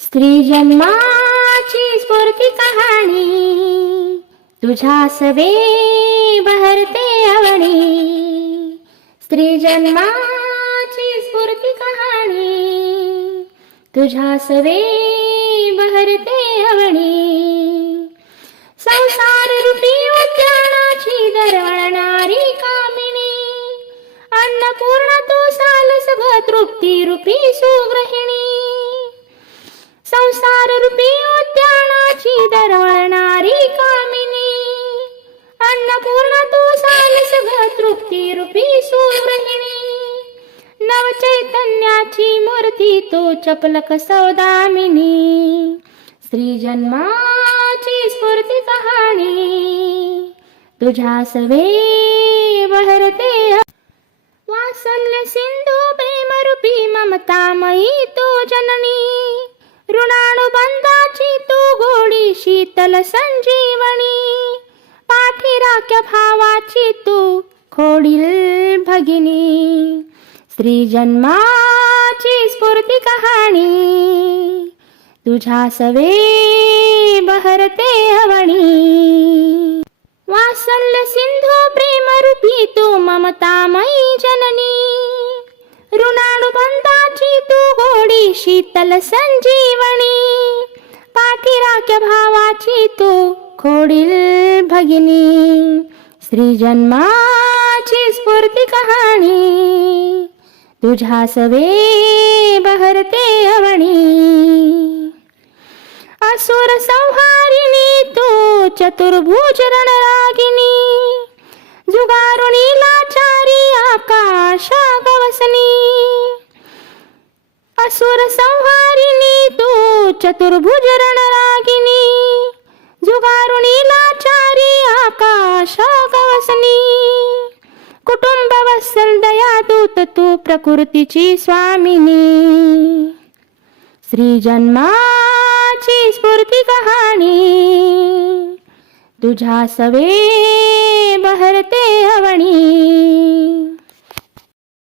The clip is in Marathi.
स्त्री जन्माची स्फूर्ती कहाणी, तुझ्या सवे बहरते अवनी. स्त्री जन्माची स्फूर्ती कहाणी, तुझ्या सवे बहरते अवनी. संसार रूपी उद्यानाची दरवळणारी कामिनी, अन्नपूर्णा तू सालस ग तृप्ती रूपी सुगृहिणी. संसार रूपी उद्यानाची दरवळणारी कामिनी, अन्नपूर्णा तू सालस ग तृप्ती रूपी सुगृहिणी. नवचैतन्याची मूर्ती तू चपलक सौदामिनी. स्त्री जन्माची स्फूर्ती कहाणी, तुझ्या सवे बहरते. वात्सल्य सिंधू प्रेमरूपी ममतामयी तू जननी, ऋणानुबंधाची तू गोडी शीतल संजीवनी. पाठीराख्य भावाची तू खोडील भगिनी. स्त्री जन्माची स्फूर्ती कहाणी, तुझ्या सवे बहरते अवनी. वात्सल्य सिंधू प्रेमरूपी तू ममतामयी जननी, ऋणानुबंधाची तू गोडी शीतल संजीवनी. पाठीराख्य भावाची तू खोडील भगिनी. स्त्री जन्माची स्फूर्ती कहाणी, तुझ्या सवे बहरते अवनी. असुर संहारिणी तू चतुर्भुज रणरागिनी, जुगारुणी लाचारी आकाश गवसनी. असुर संहारिणी तू चतुर्भुज रणरागिनी, जुगारुणी लाचारी आकाश गवसनी. कुटुंब वत्सल दयादूत तू प्रकृतीची स्वामिनी. स्त्री जन्माची स्फूर्ती कहाणी, तुझ्या सवे बहरते अवनी.